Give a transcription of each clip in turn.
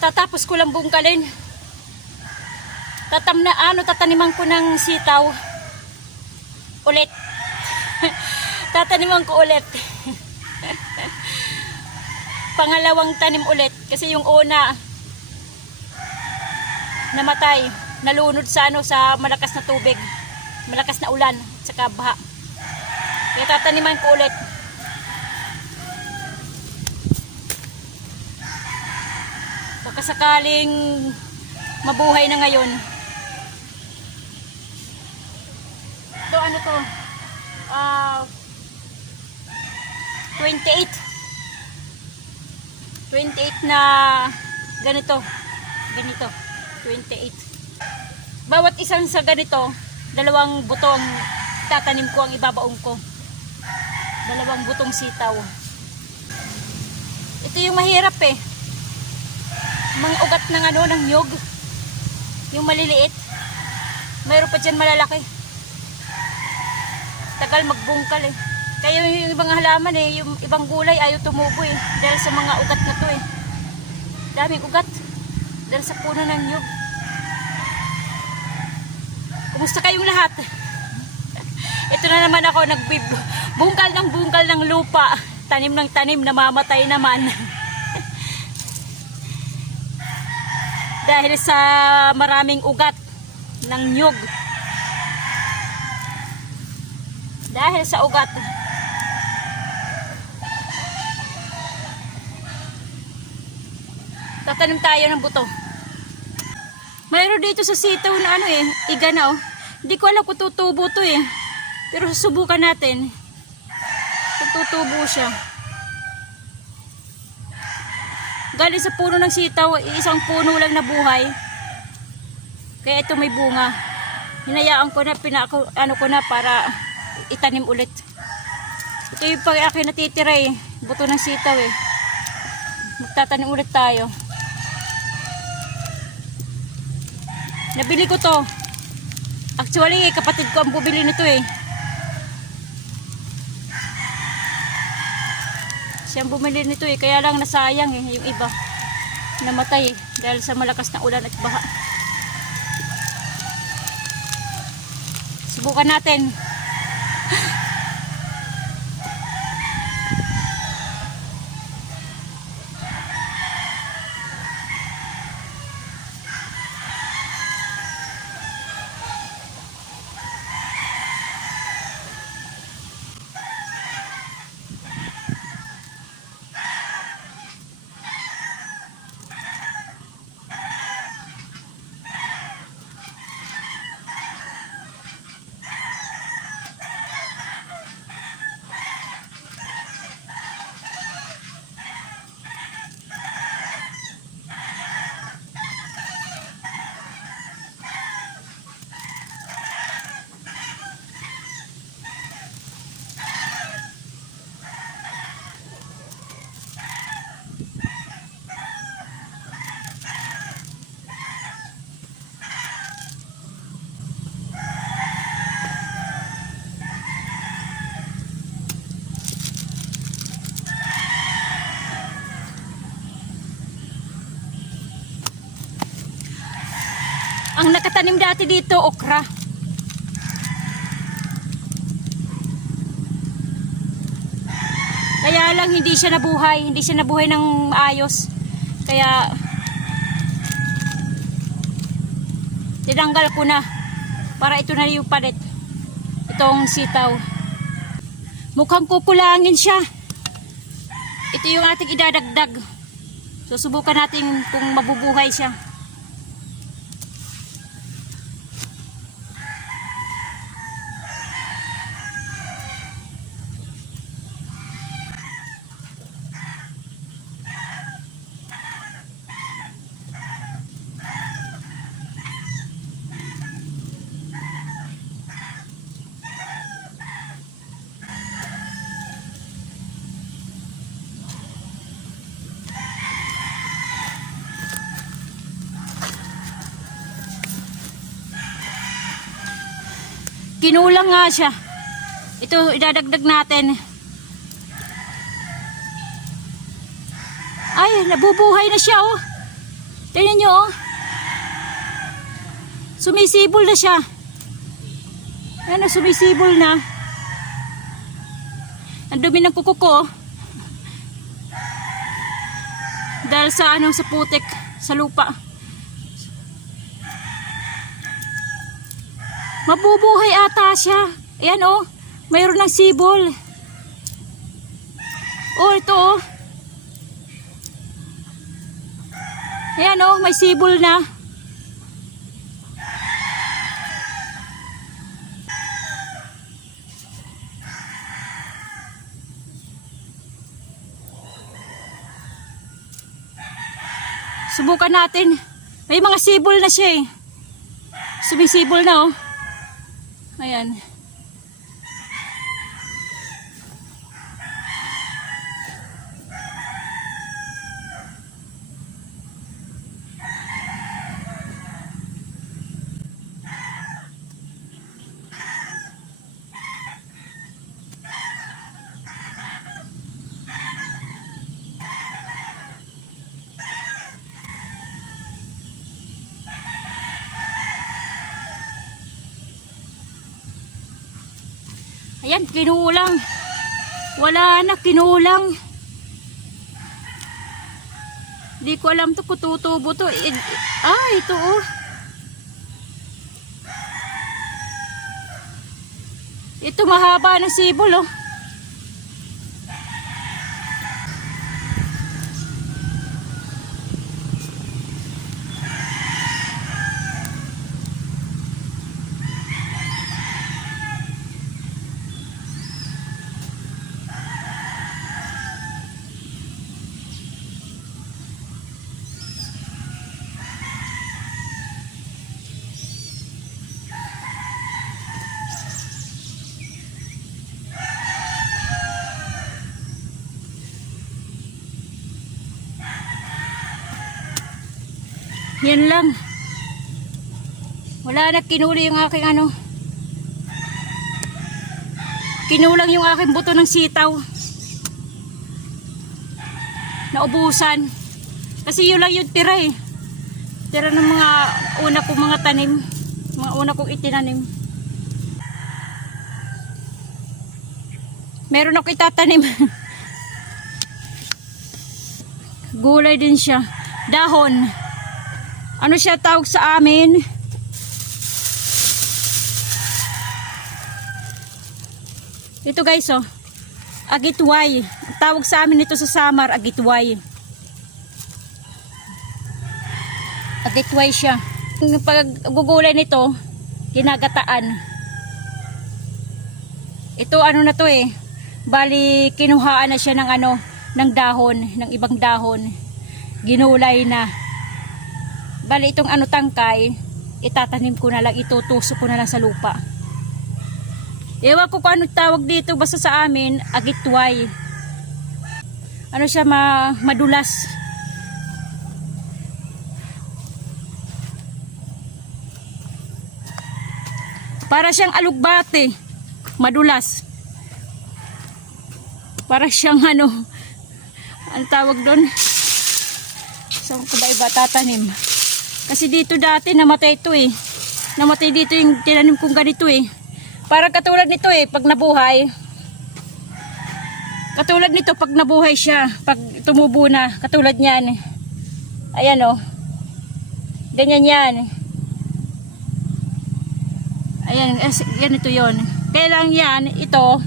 Katatapos ko lang bungkalin. Tataniman ko ng sitaw. Ulit. Tataniman ko ulit. Pangalawang tanim ulit. Kasi yung una, namatay. Nalunod sa sa malakas na tubig. Malakas na ulan. Saka baha. Kaya tataniman ko ulit. Pagkasakaling mabuhay na ngayon. Ito ano to? 28 na ganito. 28. Bawat isang sa ganito, dalawang butong tatanim ko ang ibabaong ko. Dalawang butong sitaw. Ito yung mahirap eh. Mga ugat ng ng nyug. Yung maliliit. Mayroon pa dyan malalaki. Tagal magbungkal eh. Kaya yung ibang halaman eh, yung ibang gulay ayaw tumubo eh. Dahil sa mga ugat na to eh. Daming ugat. Dahil sa puno ng nyug. Kumusta kayong lahat? Ito na naman ako bungkal ng lupa. Tanim ng tanim, namamatay naman. Dahil sa maraming ugat ng nyug. Dahil sa ugat. Tatanim tayo ng buto. Mayroon dito sa sitaw na iga na oh. Hindi ko alam kung tutubo to eh. Pero susubukan natin. Kung tutubo siya. Galing sa puno ng sitaw, isang puno lang na buhay. Kaya ito may bunga. Hinayaan ko na, ko na para itanim ulit. Ito yung pag-akin natitira eh. Buto ng sitaw eh. Magtatanim ulit tayo. Nabili ko to. Actually, kapatid ko ang bumili nito eh. Siyang bumili nito eh. Kaya lang nasayang eh. Yung iba. Namatay eh. Dahil sa malakas na ulan at baha. Subukan natin. Ang nakatanim dati dito, okra. Kaya lang hindi siya nabuhay ng ayos. Kaya tinanggal ko na para ito na yung palit. Itong sitaw. Mukhang kukulangin siya. Ito yung ating idadagdag. Susubukan natin kung mabubuhay siya. Kinulang nga siya. Ito idadagdag natin. Ay, nabubuhay na siya oh. Tingnan nyo, oh. Sumisibol na siya. Ano, sumisibol na. Ang dumi ng kuko ko. Dahil sa ano, sa putik, sa lupa. Mabubuhay ata siya. Ayan oh, mayroon ng sibol. Oh, ito oh. Ayan oh, may sibol na. Subukan natin. May mga sibol na siya eh. Sumisibol na oh. Ayan. Ayan, kinulang. Wala na, kinulang. Di ko alam to kung tutubo to. Ito oh. Ito mahaba na sibol oh. Yan lang. Wala na, kinuli yung aking ano. Kinulang yung aking buto ng sitaw. Naubusan. Kasi yun lang yung tira eh. Tira ng mga una kong mga tanim. Mga una kong itinanim. Meron ako itatanim. Gulay din siya. Dahon. Ano siya tawag sa amin? Ito guys oh. Agitway. Tawag sa amin ito sa Samar, agitway. Agitway siya. Yung paggugulay nito, kinagataan. Ito ano na to eh. Bali kinuhaan na siya ng ano, ng dahon, ng ibang dahon. Ginulay na. Bali itong ano tangkay, itatanim ko na lang, itutusok ko na lang sa lupa. Ewan ko kung ano tawag dito, basta sa amin, agitway. Ano siya, madulas. Para siyang alugbate, madulas. Para siyang ano tawag doon? Saan ko ba iba tatanim? Kasi dito dati namatay ito eh. Namatay dito yung tinanim kong ganito eh. Parang katulad nito eh, pag nabuhay. Katulad nito pag nabuhay siya, pag tumubo na, katulad niyan. Ayan oh. Ganyan yan. Ayan, yan ito yon. Kaya lang yan, ito,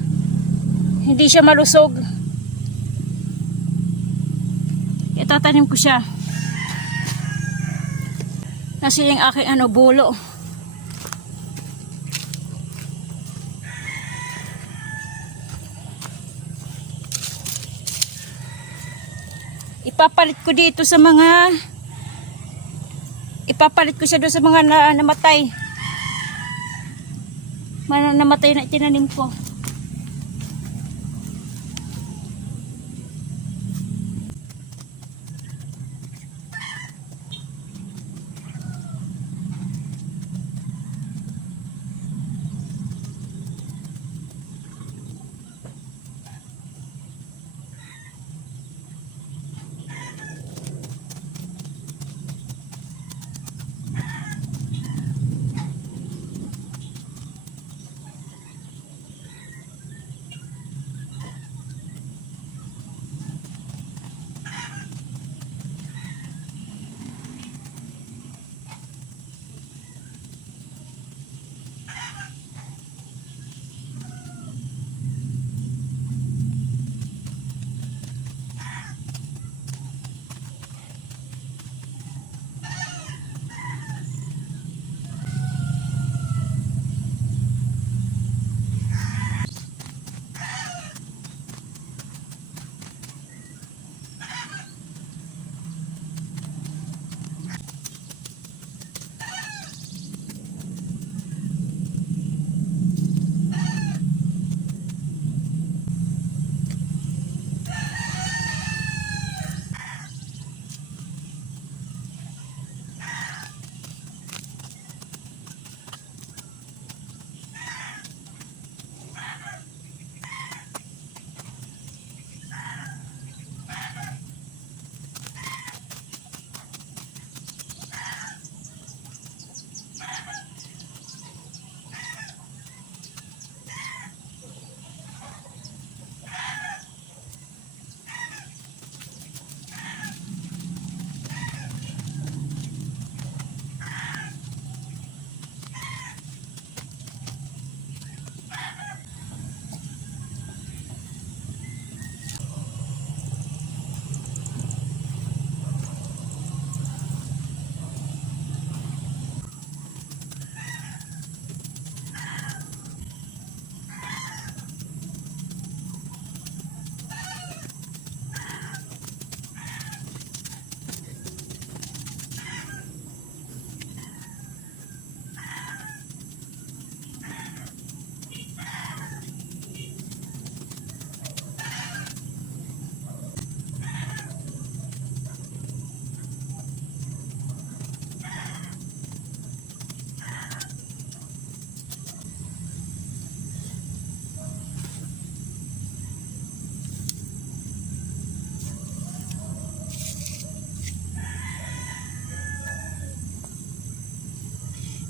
hindi siya malusog. Itatanim ko siya. Kasi yung aking ano, bulo. Ipapalit ko dito sa mga, ipapalit ko siya doon sa mga namatay. Namatay na itinanim ko.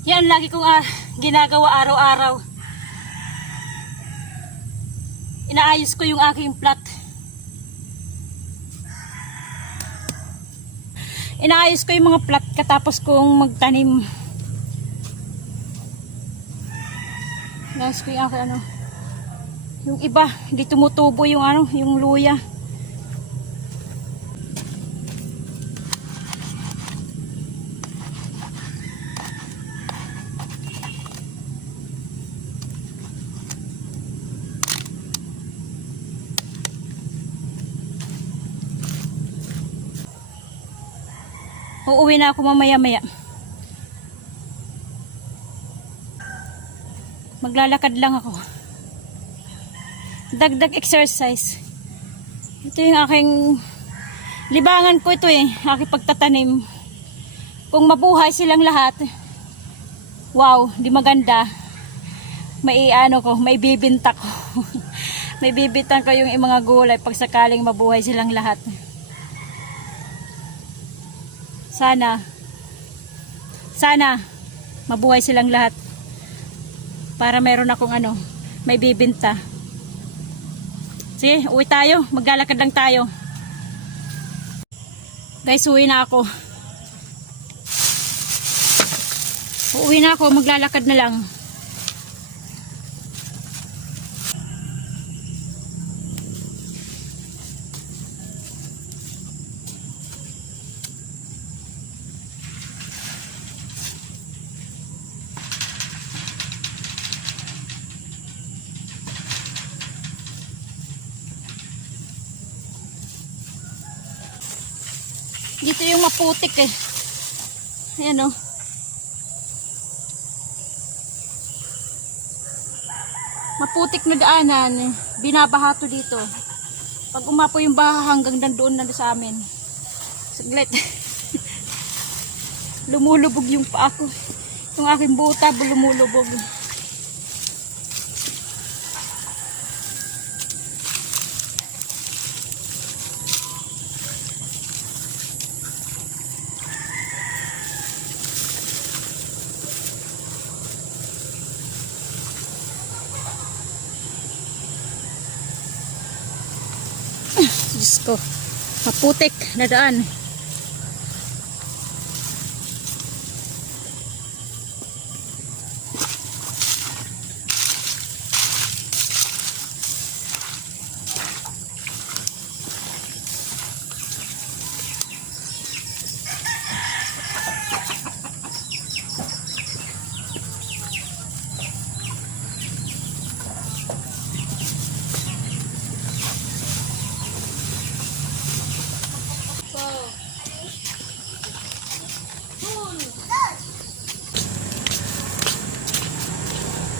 Yan lagi kong ginagawa araw-araw. Inaayos ko yung aking plot. Inaayos ko yung mga plot katapos kong magtanim. Inaayos ko yung aking ano. Yung iba, hindi tumutubo yung ano, yung luya. Uuwi na ako mamaya-maya. Maglalakad lang ako. Dagdag exercise. Ito yung aking libangan ko ito aking pagtatanim. Kung mabuhay silang lahat, wow, di maganda. May may bibinta ko. May bibinta ko yung mga gulay pag sakaling mabuhay silang lahat. Sana mabuhay silang lahat para meron akong may bibinta. Sige, uwi tayo, maglalakad lang tayo. Guys, uwi na ako. Maglalakad na lang. Dito yung maputik Ayan maputik na daanan. Binabaha to dito. Pag umapo yung baha hanggang doon na sa amin. Saglit. Lumulubog yung paa ko. Yung aking buta lumulubog. Diyos ko, maputik na daan.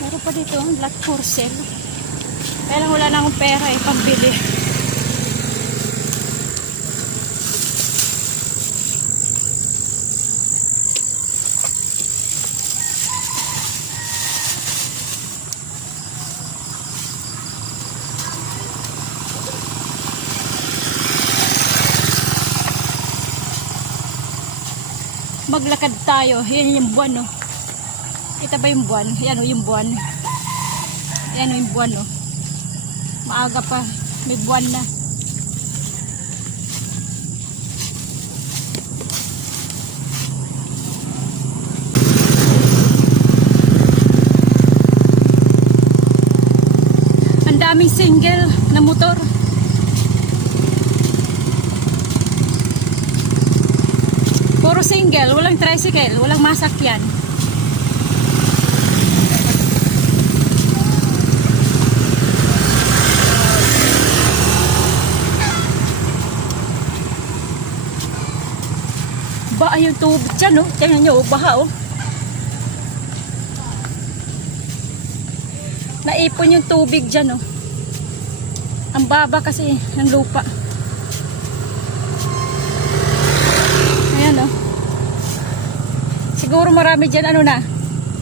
Meron pa dito ang black for sale. Kaya lang wala na akong pera pambili. Maglakad tayo. Yan yung buwan Kita ba yung buwan? Yan yung buwan. Yan yung buwan Maaga pa. May buwan na. Ang daming single na motor. Puro single. Walang tricycle. Walang masakyan. Ba yung tubig dyan tingnan nyo baha naipon yung tubig dyan ang baba kasi ng lupa. Ayan siguro marami dyan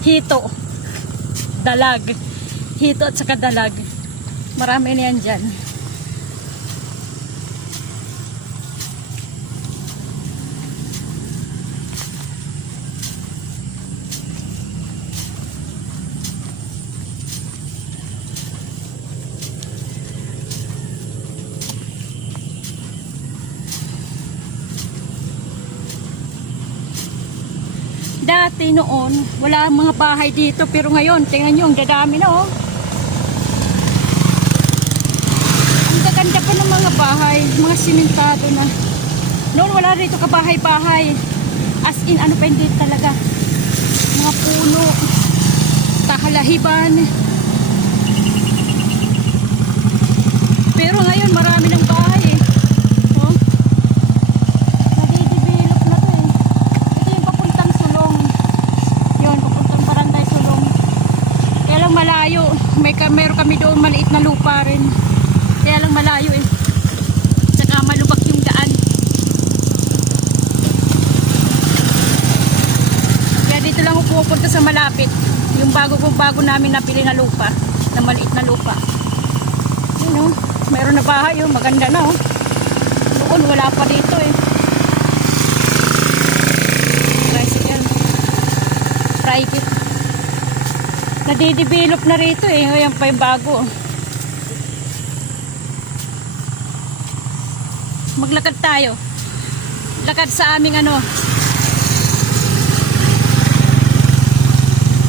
hito dalag hito at saka dalag marami na yan dyan. Dati noon, wala mga bahay dito. Pero ngayon, tingnan nyo, ang dadami na oh. Ang gaganda pa ng mga bahay. Mga simentado na. Noon wala rito kabahay-bahay. As in, ano pa hindi talaga. Mga puno. Kahalahiban. Pero ngayon, marami ng bahay eh. Oh. Nadidevelop na to eh. Ito yung papuntang Sulong. Yun, papuntang Barangay Sulong. Kaya lang malayo. Meron kami doon maliit na lupa rin. Kaya lang malayo eh. Tsaka malubak yung daan. Kaya dito lang ako pupunta sa malapit. Yung bago namin napili na lupa. Na maliit na lupa. Yun oh. Meron na bahay oh. Maganda na oh. Doon wala pa dito eh. Tricycle. Private. Nadidevelop na rito eh. Ayan pa yung bago. Maglakad tayo. Lakad sa aming ano.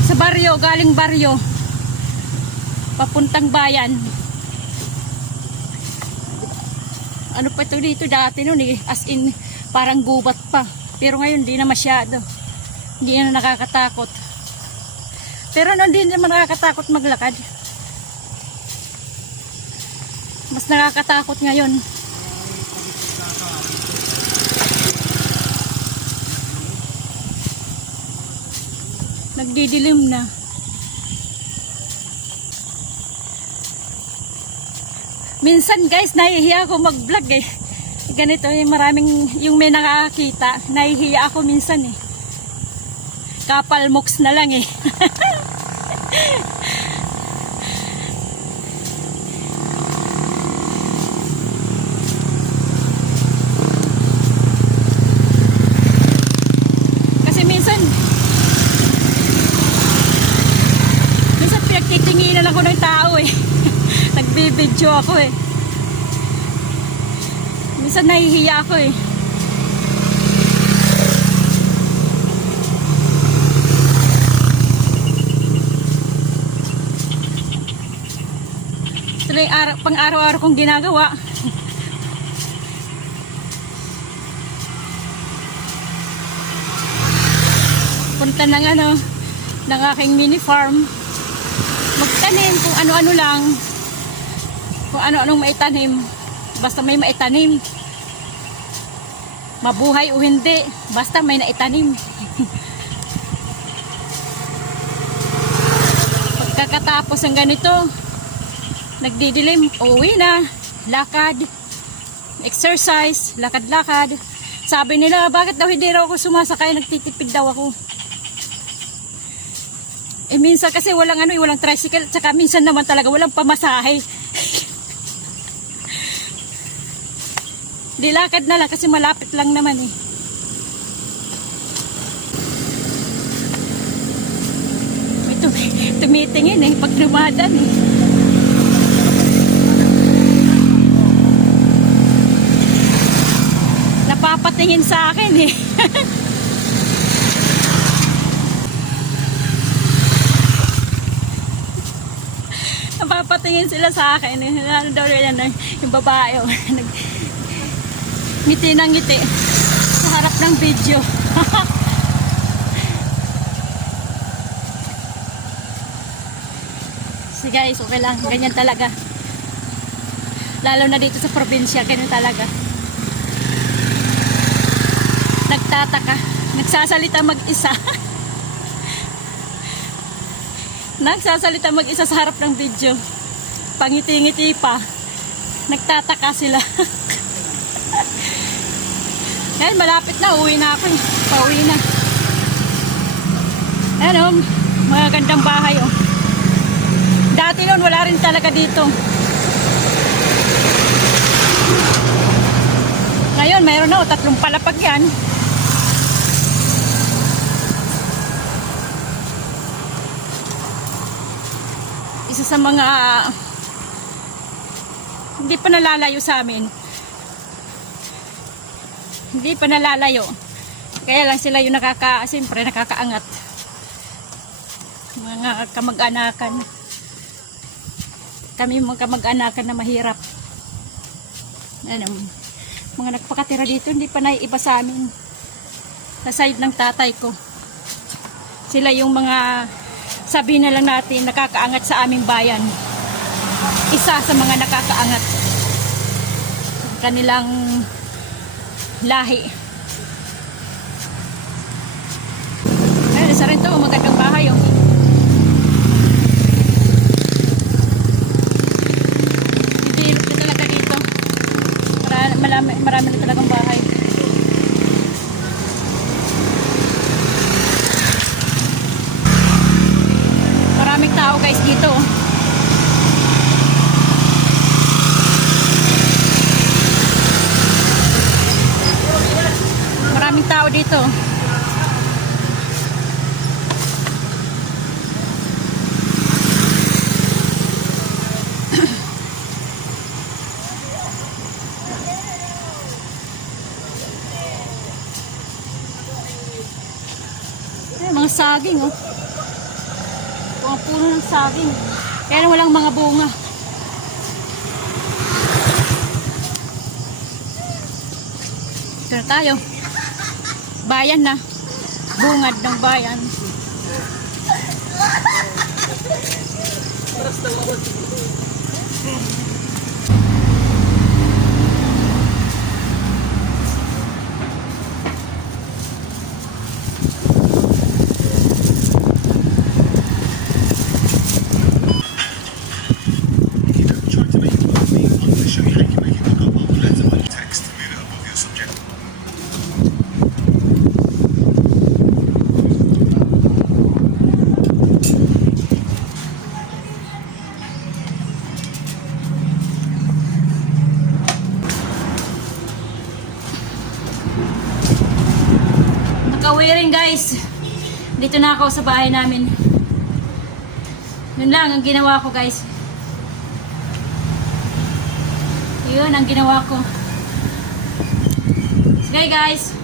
Sa baryo, galing baryo. Papuntang bayan. Ano pa ito dito dati noon eh. As in, parang gubat pa. Pero ngayon, di na masyado. Hindi na nakakatakot. Pero noon din naman nakakatakot maglakad. Mas nakakatakot ngayon. Nagdidilim na. Minsan guys, nahihiya ako mag-vlog eh. Ganito, yung may nakakita. Nahihiya ako minsan eh. Kapal moks na lang eh. Kasi minsan pinagtitinginan ako ng tao eh. Nagbibidyo ako eh. Minsan nahihiya ako eh. Ito lang yung pang araw-araw kong ginagawa. Punta ng ano, ng aking mini farm. Magtanim kung ano-ano lang. Kung ano-anong maitanim. Basta may maitanim. Mabuhay o hindi. Basta may naitanim. Pagkakatapos ng ganito, nagdidilim, uwi na. Lakad. Exercise. Lakad-lakad. Sabi nila, bakit daw hindi raw ako sumasakay? Nagtitipid daw ako. Eh minsan kasi walang ano, walang tricycle, tsaka minsan naman talaga walang pamasahe. Dilakad na lang kasi malapit lang naman eh. May tumitingin eh pag dumadaan eh. Napapatingin sa akin eh. Napapatingin sila sa akin eh. Ano daw yan, yung babae oh. Ngiti ng ngiti sa harap ng video. So guys, okay lang. Ganyan talaga. Lalo na dito sa probinsya, ganyan talaga. Nagtataka. Nagsasalita mag-isa. Nagsasalita mag-isa sa harap ng video. Pangiti-ngiti pa. Nagtataka sila. Ayan, malapit na. Uwi na ako eh. Pauwi na. Ayan oh, mga gandang bahay oh. Dati noon wala rin talaga dito. Ngayon mayroon na oh, 3 palapag yan. Isa sa mga hindi pa nalalayo sa amin. Hindi pa nalalayo. Kaya lang sila yung siyempre nakakaangat. Mga kamag-anakan. Kami yung mga kamag-anakan na mahirap. Ano, mga nagpakatira dito, hindi pa naiiba sa amin. Sa side ng tatay ko. Sila yung mga, sabihin na lang natin, nakakaangat sa aming bayan. Isa sa mga nakakaangat. Kanilang lahi. Ayun, isa rin to, magandang bahay oh. Dilip na talaga dito. Marami na talagang bahay. Maraming tao guys dito. Maraming tao dito. Ay, mga saging oh. Mga puno ng saging. Kaya walang mga bunga. Ito na tayo. Bayan na. Bungad ng bayan. Try to make it look me. I'm going to show you how you make it look up on the letter by text. Move it above your subject. Nakauwi rin guys. Dito na ako sa bahay namin. Yun lang ang ginawa ko guys. Yun ang ginawa ko. Sige guys,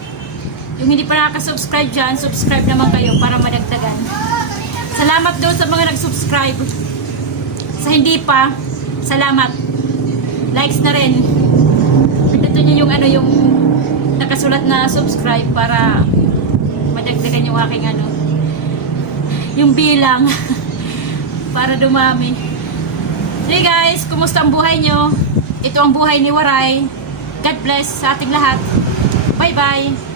yung hindi pa nakaka-subscribe dyan, subscribe naman kayo para madagdagan. Salamat doon sa mga nag-subscribe. Sa hindi pa, salamat. Likes na rin. Pindutin nyo yung yung nakasulat na subscribe para madagdagan yung aking yung bilang para dumami. Hey guys, kumusta ang buhay nyo? Ito ang buhay ni Waray. God bless sa ating lahat. Bye bye.